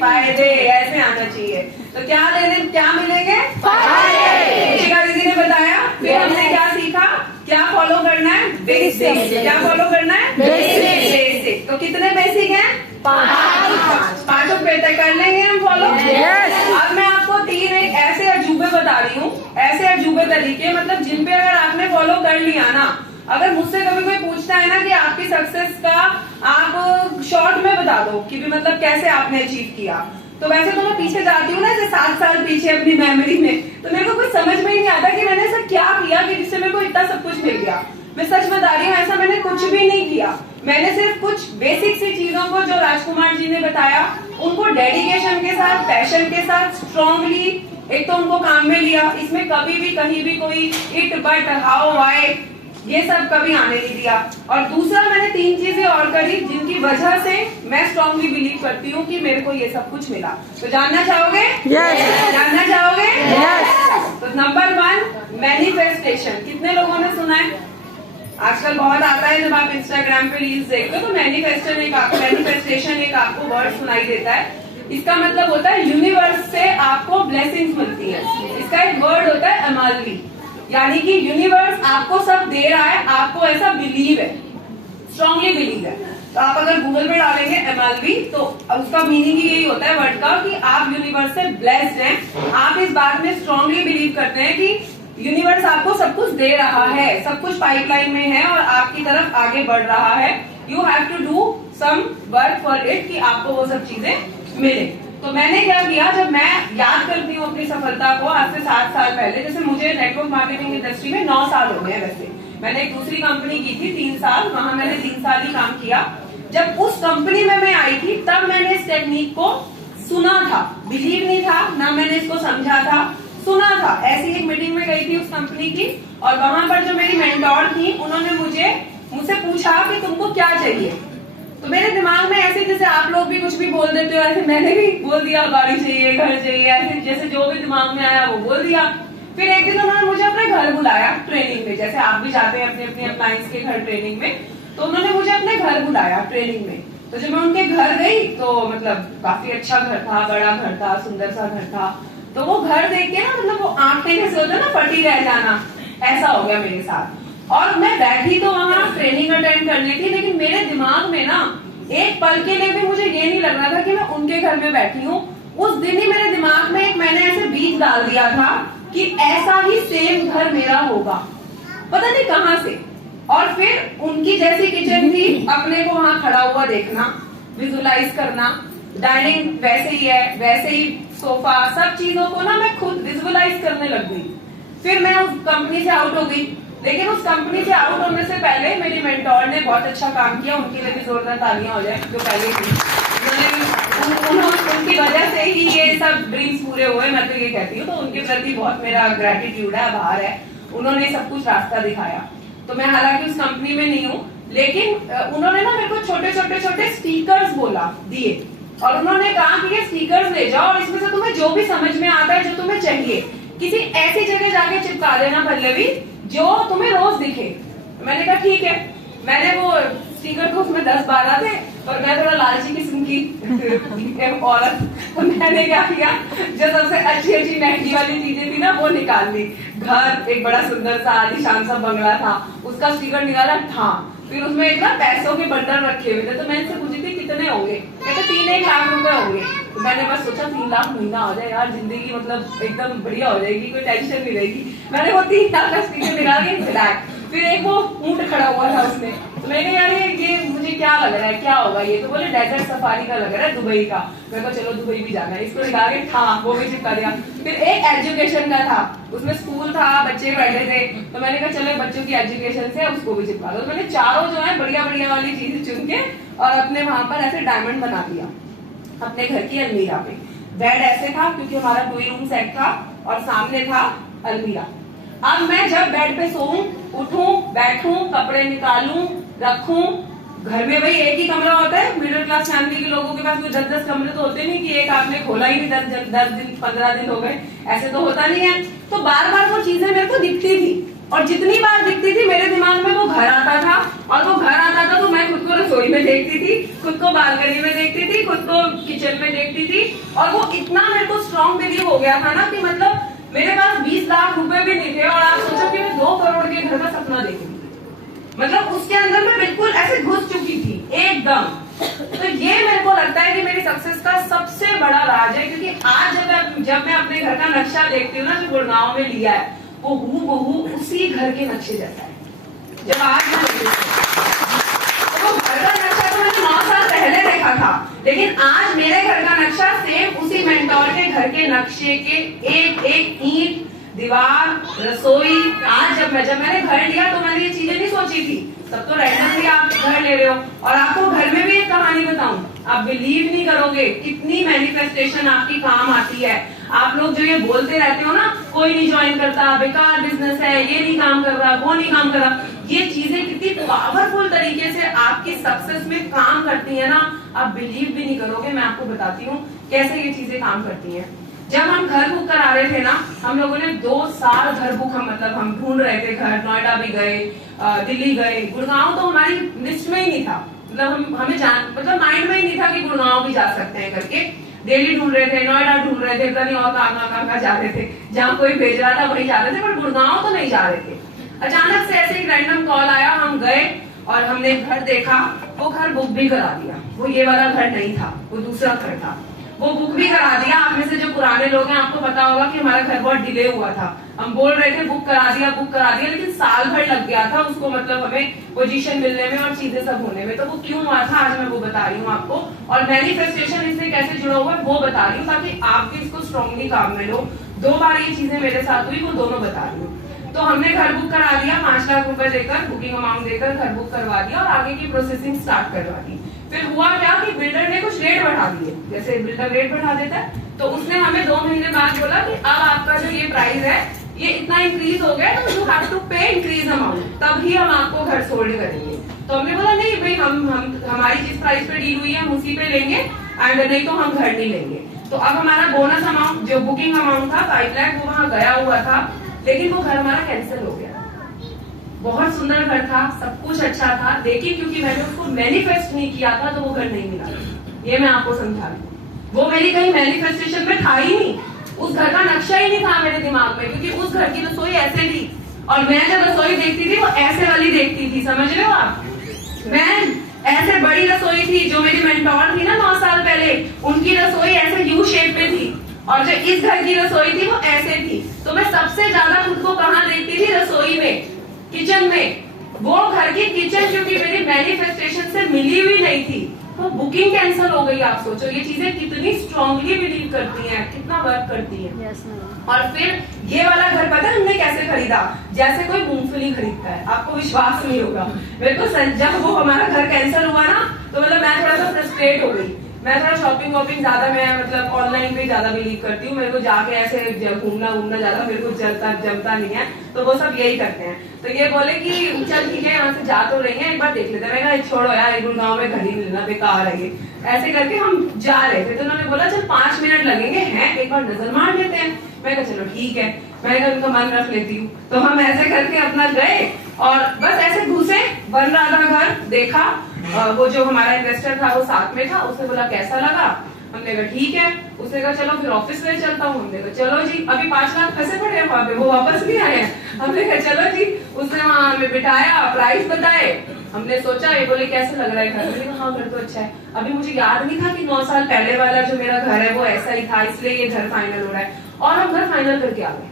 फायदे ऐसे आना चाहिए। तो क्या मिलेंगे? शिखा दीदी ने बताया। फिर हमने क्या सीखा? क्या फॉलो करना है? बेसिक। क्या फॉलो करना है? बेसिक। तो कितने बेसिक हैं? 5। पांचों पे तय कर लेंगे हम फॉलो। अब मैं आपको 3 एक ऐसे अजूबे बता रही हूँ, ऐसे अजूबे तरीके, मतलब जिन पे अगर आपने फॉलो कर लिया ना, अगर मुझसे कभी कोई पूछता है ना कि आपकी सक्सेस का आप शॉर्ट में बता दो कि भी मतलब कैसे आपने अचीव किया, तो वैसे तो मैं पीछे जाती हूँ ना, जैसे 7 साल पीछे अपनी मेमोरी में, तो मेरे को कुछ समझ में ही नहीं आता कि मैंने ऐसा क्या किया कि जिससे मेरे को इतना सब कुछ मिल गया। मैं सच बता रही हूँ, ऐसा मैंने कुछ भी नहीं किया। मैंने सिर्फ कुछ बेसिक सी चीजों को जो राजकुमार जी ने बताया, उनको डेडिकेशन के साथ, पैशन के साथ, स्ट्रांगली एक तो उनको काम में लिया। इसमें कभी भी कहीं भी कोई इट बट हाउ वाई ये सब कभी आने नहीं दिया। और दूसरा, मैंने 3 चीजें और करी जिनकी वजह से मैं स्ट्रांगली बिलीव करती हूँ कि मेरे को ये सब कुछ मिला। तो जानना चाहोगे? जानना चाहोगे? तो नंबर 1 मैनिफेस्टेशन। कितने लोगों ने सुना है? आजकल बहुत आता है जब आप इंस्टाग्राम पे रील्स देखते हो तो मैनिफेस्टेशन एक आपको वर्ड सुनाई देता है। इसका मतलब होता है यूनिवर्स से आपको ब्लेसिंग्स मिलती है। इसका एक वर्ड होता है एमालवी, यानी कि यूनिवर्स आपको सब दे रहा है, आपको ऐसा बिलीव है, स्ट्रांगली बिलीव है। तो आप अगर गूगल पे डालेंगे एमालवी तो उसका मीनिंग ही यही होता है वर्ड का कि आप यूनिवर्स से ब्लेस्ड हैं। आप इस बात में स्ट्रांगली बिलीव करते हैं कि यूनिवर्स आपको सब कुछ दे रहा है, सब कुछ पाइपलाइन में है और आपकी तरफ आगे बढ़ रहा है। You have to do some work for it कि आपको वो सब चीजें मिले। तो मैंने क्या किया, जब मैं याद करती हूँ अपनी सफलता को आज से 7 साल पहले, जैसे मुझे नेटवर्क मार्केटिंग इंडस्ट्री में 9 साल हो गए। वैसे मैंने एक दूसरी कंपनी की थी 3 साल, वहां मैंने 3 साल ही काम किया। जब उस कंपनी में मैं आई थी तब मैंने इस टेक्निक को सुना था, बिलीव नहीं था ना, मैंने इसको समझा था, सुना था। ऐसी एक मीटिंग में गई थी उस कंपनी की और वहां पर जो मेरी मेंटोर थी उन्होंने मुझसे पूछा कि तुमको क्या चाहिए। तो मेरे दिमाग में ऐसे, जैसे आप लोग भी कुछ भी बोल देते हो, ऐसे मैंने भी बोल दिया गाड़ी चाहिए, घर चाहिए, ऐसे जैसे जो भी दिमाग में आया वो बोल दिया। फिर एक दिन उन्होंने मुझे अपने घर बुलाया ट्रेनिंग में, जैसे आप भी जाते हैं अपने अपने अप्लायंस के घर ट्रेनिंग में, तो उन्होंने मुझे अपने घर बुलाया ट्रेनिंग में। तो जब मैं उनके घर गई तो मतलब काफी अच्छा घर था, बड़ा घर था, सुंदर सा घर था। तो वो घर देख के ना, मतलब वो आंखें जैसे होता है ना फटी रह जाना, ऐसा हो गया मेरे साथ। और मैं बैठी तो वहां ट्रेनिंग अटेंड करनी थी, लेकिन मेरे दिमाग में ना एक पल के लिए भी मुझे ये नहीं लग रहा था कि मैं उनके घर में बैठी हूँ। उस दिन ही मेरे दिमाग में मैंने ऐसे बीज डाल दिया था कि ऐसा ही सेम घर मेरा होगा, पता नहीं कहां से। और फिर उनकी जैसी किचन थी, अपने को वहां खड़ा हुआ देखना, विजुलाइज करना, डाइनिंग वैसे ही है, वैसे ही सोफा, सब चीजों को ना मैं खुद विजुअलाइज करने लग गई। फिर मैं उस कंपनी से आउट हो गई, लेकिन उस कंपनी से आउट होने से पहले मेरी मेंटोर ने बहुत अच्छा काम किया, उनके लिए भी जोरदार तालियां हो जाए जो पहले थी। उनकी वजह से ही ये सब ड्रीम्स पूरे हुए, मैं तो ये कहती हूँ। तो उनके प्रति बहुत मेरा ग्रेटिट्यूड है, आभार है, उन्होंने सब कुछ रास्ता दिखाया। तो मैं हालांकि उस कंपनी में नहीं हूँ, लेकिन उन्होंने ना मेरे को छोटे छोटे छोटे स्टिकर्स दिए और उन्होंने कहा कि ये स्टिकर्स ले जाओ और इसमें से तुम्हें जो भी समझ में आता है, जो तुम्हें चाहिए, किसी ऐसी जगह जाके चिपका देना पल्लवी जो तुम्हें रोज दिखे। मैंने कहा ठीक है। मैंने वो स्टिकर को, उसमें 10-12 थे और मैं थोड़ा लालची किस्म की औरत, तो मैंने क्या किया, जो सबसे अच्छी अच्छी महंगी वाली चीजें थी ना वो निकाल ली। घर, एक बड़ा सुंदर सा आलीशान सा बंगला था, उसका स्टिकर निकाला था। फिर उसमें एक ना पैसों के बंडल रखे हुए थे, तो मैं इनसे पूछी थी कितने होंगे, कहते 3-1 लाख रुपए होंगे। तो मैंने बस सोचा 3 लाख महीना हो जाए यार, जिंदगी मतलब एकदम बढ़िया हो जाएगी, कोई टेंशन नहीं रहेगी। मैंने वो 3 लाख का स्टिकर निकाल के, फिर एक वो ऊंट खड़ा हुआ था उसमें, तो मैंने यार ये मुझे क्या लग रहा है, क्या होगा ये, तो बोले डेजर्ट सफारी का लग रहा है, दुबई का। मैं कहा चलो दुबई भी जाना है, इसको निकाल के था वो भी चिपका दिया। फिर एक एजुकेशन का था, उसमें स्कूल था, बच्चे बैठे थे, तो मैंने कहा चलो बच्चों की एजुकेशन से उसको भी चिपका दो। तो मैंने चारों जो है बढ़िया बढ़िया वाली चीजें चुन के और अपने वहां पर ऐसे डायमंड बना दिया अपने घर की अलमीरा पे। बेड ऐसे था क्योंकि हमारा 2 रूम सेट था और सामने था अलमीरा। अब मैं जब बेड पे सोऊं, उठूं, बैठूं, कपड़े निकालूं, रखूं, घर में भाई एक ही कमरा होता है, मिडिल क्लास फैमिली के लोगों के पास कोई 10-10 कमरे तो होते नहीं कि एक आपने खोला ही नहीं, 10 दिन 15 दिन हो गए, ऐसे तो होता नहीं है। तो बार बार वो चीजें मेरे को दिखती थी और जितनी बार दिखती थी मेरे दिमाग में वो घर आता था, और वो घर आता था तो मैं खुद को रसोई में देखती थी, खुद को बालकनी में देखती थी, खुद को किचन में देखती थी, और वो इतना मेरे को स्ट्रॉन्ग बिलीव हो गया था ना कि मतलब मेरे पास 20 लाख रुपए भी नहीं थे और आप सोचो कि मैं 2 करोड़ के घर का सपना देखूंगी, मतलब उसके अंदर मैं बिल्कुल ऐसे घुस चुकी थी एकदम। तो ये मेरे को लगता है कि मेरी सक्सेस का सबसे बड़ा राज है, क्योंकि आज जब मैं अपने घर का नक्शा देखती हूँ ना, जो गुड़गांव में लिया है, वो हूबहू उसी घर के नक्शे जैसा है। जब आज मैं तो घर का नक्शा तो मैंने 9 साल पहले देखा था, लेकिन आज मेरे घर का नक्शा सेम उसी मेंटोर के घर के नक्शे के एक एक ईंट, दीवार, रसोई। आज जब मैंने घर लिया तो मैंने ये चीजें नहीं सोची थी, तब तो रैंडमली आप घर ले रहे हो। और आपको घर में भी एक कहानी बताऊं, आप बिलीव नहीं करोगे कितनी मैनिफेस्टेशन आपकी काम आती है। आप लोग जो ये बोलते रहते हो ना, कोई नहीं ज्वाइन करता, बेकार बिजनेस है, ये नहीं काम कर रहा, वो नहीं काम कर रहा, ये चीजें कितनी पावरफुल तरीके से आपकी सक्सेस में काम करती है ना, आप बिलीव भी नहीं करोगे। मैं आपको बताती हूँ कैसे ये चीजें काम करती है। जब हम घर बुक करा रहे थे ना, हम लोगों ने 2 साल घर बुक हम ढूंढ रहे थे घर, नोएडा भी गए, दिल्ली गए, गुड़गांव तो हमारी लिस्ट में ही नहीं था, मतलब हमें माइंड में ही नहीं था कि गुड़गांव भी जा सकते हैं करके। दिल्ली ढूंढ रहे थे, नोएडा ढूंढ रहे थे, पता नहीं और कहाँ जा रहे थे, जहाँ कोई भेज रहा था वहीं जा रहे थे, पर गुड़गांव तो नहीं जा रहे थे। अचानक से ऐसे एक रैंडम कॉल आया, हम गए और हमने घर देखा, वो घर बुक भी करा दिया। वो ये वाला घर नहीं था, वो दूसरा घर था, वो बुक भी करा दिया। आप में से जो पुराने लोग हैं आपको पता होगा कि हमारा घर बहुत डिले हुआ था, हम बोल रहे थे बुक करा दिया, लेकिन साल भर लग गया था उसको, मतलब हमें पोजीशन मिलने में और चीजें सब होने में। तो वो क्यों हुआ था आज मैं वो बता रही हूँ आपको, और मैनिफेस्टेशन इससे कैसे जुड़ा हुआ है वो बता रही हूँ, ताकि आप भी इसको स्ट्रांगली काम में लो। 2 बार ये चीजें मेरे साथ हुई, वो दोनों बता रही हूँ। तो हमने घर बुक करा दिया, 5 लाख रुपए देकर, बुकिंग अमाउंट देकर घर बुक करवा दिया और आगे की प्रोसेसिंग स्टार्ट करवा दी। फिर हुआ क्या कि बिल्डर ने कुछ रेट बढ़ा दिए, जैसे बिल्डर रेट बढ़ा देता है, तो उसने हमें 2 महीने बाद बोला कि अब आपका जो ये प्राइस है ये इतना इंक्रीज हो गया, तो यू हैव टू पे इंक्रीज अमाउंट, तभी हम आपको घर सोल्ड करेंगे। तो हमने बोला नहीं भाई, हम हमारी जिस प्राइस पे डील हुई है हम उसी पे लेंगे, एंड नहीं तो हम घर नहीं लेंगे। तो अब हमारा बोनस अमाउंट जो बुकिंग अमाउंट था 5 लाख, वो वहां गया हुआ था, लेकिन वो घर हमारा कैंसिल हो गया। बहुत सुंदर घर था, सब कुछ अच्छा था, लेकिन क्योंकि मैंने उसको मैनिफेस्ट नहीं किया था तो वो घर नहीं मिला। ये मैं आपको समझा रही हूँ, वो मेरी कहीं मैनिफेस्टेशन में था ही नहीं, उस घर का नक्शा ही नहीं था मेरे दिमाग में, क्योंकि उस घर की रसोई ऐसे थी और मैं जब रसोई देखती थी वो ऐसे वाली देखती थी, समझ रहे हो आप। मैं ऐसे बड़ी रसोई थी, जो मेरी मेंटोर थी ना 9 साल पहले, उनकी रसोई ऐसे यू शेप में थी, और जो इस घर की रसोई थी वो ऐसे थी। तो मैं सबसे ज्यादा खुद को कहाँ देखती थी? रसोई में, किचन में। वो घर की किचन क्योंकि मेरी मैनिफेस्टेशन से मिली हुई नहीं थी, तो बुकिंग कैंसिल हो गई। आप सोचो ये चीजें कितनी स्ट्रांगली बिलीव करती हैं, कितना वर्क करती है। और फिर ये वाला घर पता है हमने कैसे खरीदा? जैसे कोई मूंगफली खरीदता है, आपको विश्वास नहीं होगा। मेरे को जब वो हमारा घर कैंसिल हुआ ना, तो मतलब मैं थोड़ा सा फ्रस्ट्रेट हो गई। मैं थोड़ा शॉपिंग वॉपिंग ज्यादा, मैं मतलब ऑनलाइन पे ज्यादा बिलीव करती हूँ। मेरे को जाके ऐसे घूमना ज्यादा मेरे को जमता नहीं है, तो वो सब यही करते हैं। तो ये बोले कि चल ठीक है, यहाँ से जा तो रही है, एक बार देख लेते हैं। मैं कहा छोड़ो यार, गुड़गांव में घर ही मिलना बेकार है ये। ऐसे करके हम जा रहे थे, तो उन्होंने बोला चल 5 मिनट लगेंगे, हैं एक बार नजर मार लेते हैं। मैं कहा चलो ठीक है, मैंने कहा उनका मन रख लेती हूँ। तो हम ऐसे करके अपना गए और बस ऐसे घुसे, बन रहा था घर, देखा। वो जो हमारा इन्वेस्टर था वो साथ में था, उसने बोला कैसा लगा? हमने कहा ठीक है। उसने कहा चलो फिर ऑफिस में चलता हूँ। हमने कहा चलो जी, अभी 5 लाख फंसे पड़े हैं वहां पे, वो वापस नहीं आए हैं। हमने कहा चलो जी। उसने वहां हमें बिठाया, प्राइस बताए, हमने सोचा, ये बोले कैसे लग रहा है घर? मैंने कहा हाँ घर तो अच्छा है। अभी मुझे याद नहीं था कि 9 साल पहले वाला जो मेरा घर है वो ऐसा ही था, इसलिए ये घर फाइनल हो रहा है। और हम घर फाइनल करके आ गए।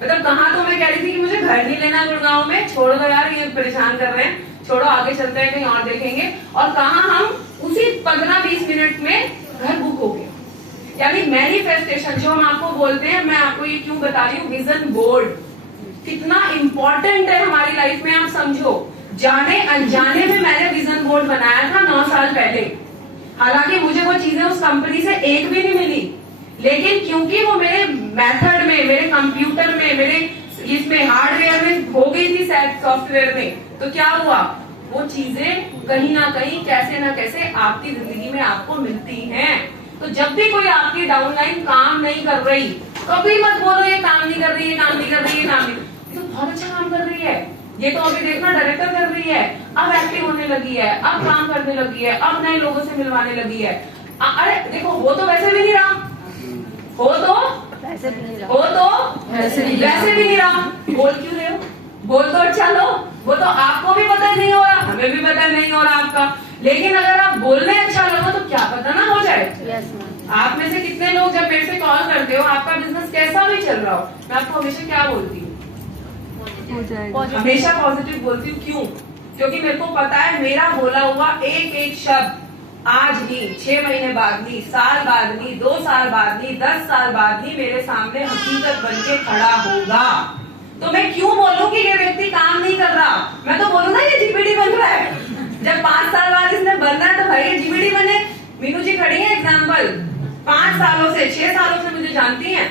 मतलब कहाँ तो मैं कह रही थी कि मुझे घर नहीं लेना गुड़गांव में, छोड़ दो यार ये परेशान कर रहे हैं, छोड़ो आगे चलते हैं कहीं और देखेंगे। और कहाँ हम उसी 15-20 मिनट में घर बुक हो गया। यानी मैनिफेस्टेशन जो हम आपको बोलते हैं, मैं आपको ये क्यों बता रही हूँ, विजन बोर्ड कितना इंपॉर्टेंट है हमारी लाइफ में। आप समझो, जाने अनजाने में मैंने विजन बोर्ड बनाया था 9 साल पहले। हालांकि मुझे वो चीजें उस कंपनी से एक भी नहीं मिली, लेकिन क्योंकि वो मेरे मेथड में, मेरे कंप्यूटर में, मेरे इसमें हार्डवेयर में हो गई थी, सॉफ्टवेयर में, तो क्या हुआ, वो चीजें कहीं ना कहीं कैसे ना कैसे आपकी जिंदगी में आपको मिलती हैं। तो जब भी कोई आपकी डाउनलाइन काम नहीं कर रही, कभी मत बोलो ये काम नहीं कर रही, ये काम नहीं कर रही, ये काम नहीं, ये तो बहुत अच्छा काम कर रही है, ये तो अभी देखना डायरेक्टर कर रही है, अब एक्टिव होने लगी है, अब काम करने लगी है, अब नए लोगों से मिलवाने लगी है। अरे देखो वो तो वैसे भी नहीं रहा, हो तो पैसे भी नहीं रहा। हो तो वैसे भी नहीं रहा। बोल क्यों रहे हो? बोल तो अच्छा लो। वो तो आपको भी पता नहीं हो रहा, हमें भी पता नहीं हो रहा आपका। लेकिन अगर आप बोलने अच्छा लगो तो क्या पता ना हो जाए। Yes ma'am. आप में से कितने लोग जब मेरे से कॉल करते हो, आपका बिजनेस कैसा भी चल रहा हो, मैं आपको हमेशा क्या बोलती हूँ? हो जाएगा। हमेशा पॉजिटिव बोलती हूँ। क्यों? क्योंकि मेरे को पता है मेरा बोला हुआ एक एक शब्द आज नहीं, 6 महीने बाद नहीं, साल बाद नहीं, 2 साल बाद नहीं, 10 साल बाद नहीं, मेरे सामने हकीकत बन के खड़ा होगा। तो मैं क्यों बोलूं कि ये व्यक्ति काम नहीं कर रहा? मैं तो बोलूं ना ये जीपीडी बन रहा है। जब 5 साल बाद इसने बनना है तो भाई ये जीपीडी बने। मीनू जी खड़ी है एग्जाम्पल, 5 सालों से 6 सालों से मुझे जानती हैं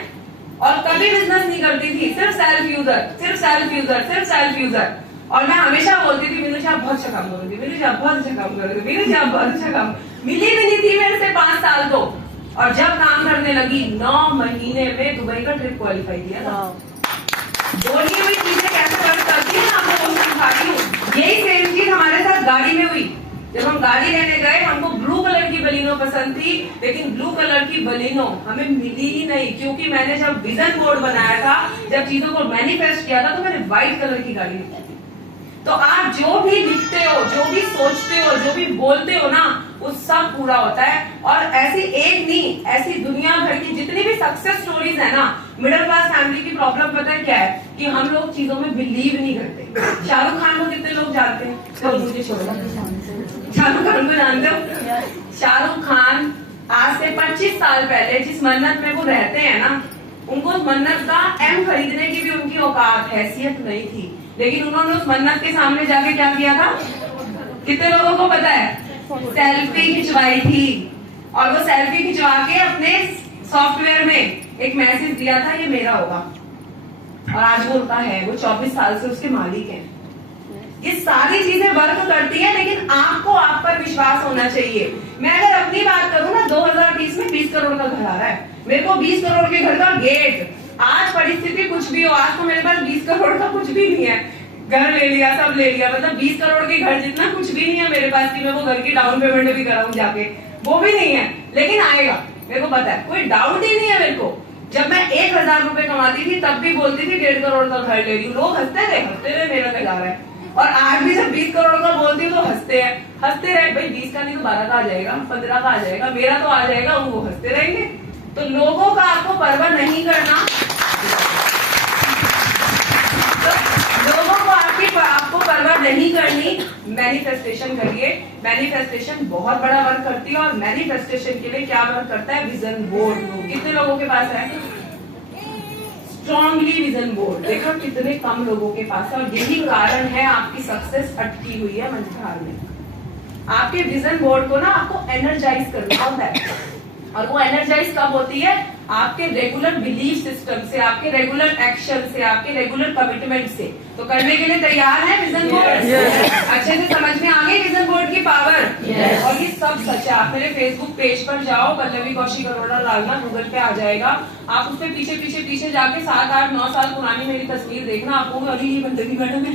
और कभी बिजनेस नहीं करती थी, सिर्फ सेल्फ यूजर, सिर्फ सेल्फ यूजर, सिर्फ सेल्फ यूजर। और मैं हमेशा बोलती थी मीनू जी आप बहुत अच्छा काम करोगे, मीनू जी आप बहुत अच्छा काम करोगे, मीनू जी आप बहुत अच्छा काम। मिली भी नहीं थी मेरे से 5 साल तो। और जब काम करने लगी 9 महीने में दुबई का ट्रिप क्वालिफाई किया था। बोली हुई चीजें कैसे वर्क करती है ना, आपको सिखा रही हूँ। यही सेम चीज हमारे साथ गाड़ी में हुई। जब हम गाड़ी लेने गए, हमको ब्लू कलर की बलिनो पसंद थी, लेकिन ब्लू कलर की बलिनो हमें मिली ही नहीं, क्योंकि मैंने जब विजन बोर्ड बनाया था, जब चीजों को मैनिफेस्ट किया था, तो मैंने व्हाइट कलर की गाड़ी लिखी थी। तो आप जो भी लिखते हो, जो भी सोचते हो, जो भी बोलते हो ना, वो सब पूरा होता है। और ऐसी एक नहीं, ऐसी दुनिया भर की जितनी भी सक्सेस स्टोरीज है ना, मिडिल क्लास फैमिली की प्रॉब्लम पता है क्या है? कि हम लोग चीजों में बिलीव नहीं करते। शाहरुख खान को कितने लोग जानते हैं? चलो मुझे छोड़ो, शाहरुख खान को जानते हो? शाहरुख खान आज से 25 साल पहले जिस मन्नत में वो रहते हैं ना, उनको उस मन्नत का एम खरीदने की भी उनकी औकात हैसियत नहीं थी, लेकिन उन्होंने उस मन्नत के सामने जाके क्या किया था? कितने लोगों को पता है? सेल्फी खिंचवाई थी। और वो सेल्फी खिंचवा के अपने सॉफ्टवेयर में एक मैसेज दिया था, ये मेरा होगा। और आज वो उनका है, वो 24 साल से उसके मालिक हैं। ये सारी चीजें वर्क करती है, लेकिन आपको आप पर विश्वास होना चाहिए। मैं अगर अपनी बात करूं ना, 2020 में 20 करोड़ का घर आ रहा है, मेरे को 20 करोड़ के घर का गेट। आज परिस्थिति कुछ भी हो, आज तो मेरे पास 20 करोड़ का कुछ भी नहीं है, घर ले लिया, सब ले लिया, मतलब 20 करोड़ के घर जितना कुछ भी नहीं है मेरे पास कि मैं वो घर की डाउन पेमेंट भी कराऊं जाके, वो भी नहीं है। लेकिन आएगा, मेरे को पता है, कोई डाउट ही नहीं है मेरे को। जब मैं 1000 रुपए कमाती थी तब भी बोलती थी 1.5 करोड़ का घर ले रही हूँ, लोग हंसते रहे मेरा घर आ रहा है। और आज भी जब 20 करोड़ का बोलती हूँ तो हंसते रहे। भाई 20 का नहीं तो 12 का आ जाएगा, 15 का आ जाएगा, मेरा तो आ जाएगा, वो हंसते रहेंगे। तो लोगों का आपको परवाह नहीं करना, लोगों को आपको परवाह नहीं करनी। मैनिफेस्टेशन करिए। मैनिफेस्टेशन बहुत बड़ा वर्क करती है। और मैनिफेस्टेशन के लिए क्या वर्क करता है? Vision board. कितने लोगों के पास है स्ट्रॉन्गली विजन बोर्ड? देखो कितने कम लोगों के पास है। और यही कारण है आपकी सक्सेस अटकी हुई है मंझधार में। आपके विजन बोर्ड को ना आपको एनर्जाइज करना होता है। और वो एनर्जाइज कब होती है? आपके रेगुलर बिलीफ सिस्टम से, आपके रेगुलर एक्शन से, आपके रेगुलर कमिटमेंट से। तो करने के लिए तैयार है विजन बोर्ड? अच्छे से समझ में आ गई विजन बोर्ड की पावर? और ये सब सच है। आप मेरे फेसबुक पेज पर जाओ, पल्लवी कौशिक अरोड़ा डालना, गूगल पे आ जाएगा। आप उसके पीछे जाके 7, 8, 9 साल पुरानी मेरी तस्वीर देखना, आपको अभी ये पल्लवी मैडम है।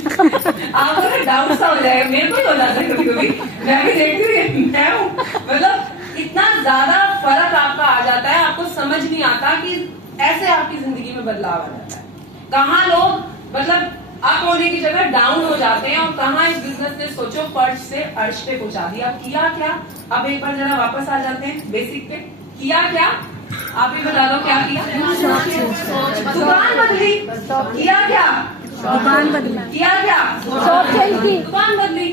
आपको डाउट सा हो जाएगा, मेरे को ही हो जाता है कभी कभी, मैं भी देखती हूँ, मैं हूँ। मतलब इतना ज्यादा फर्क आपका आ जाता है, आपको समझ नहीं आता कि ऐसे आपकी जिंदगी में बदलाव आ जाता है। कहाँ लोग मतलब अप होने की जगह डाउन हो जाते हैं, और कहाँ इस बिजनेस ने सोचो फर्श से अर्श पे पहुंचा दिया। किया क्या? अब एक बार जरा वापस आ जाते हैं बेसिक पे। किया क्या? आप ही बता दो क्या किया? दुकान बदली। किया क्या? दुकान बदली। किया क्या? शॉप चेंज की। दुकान बदली।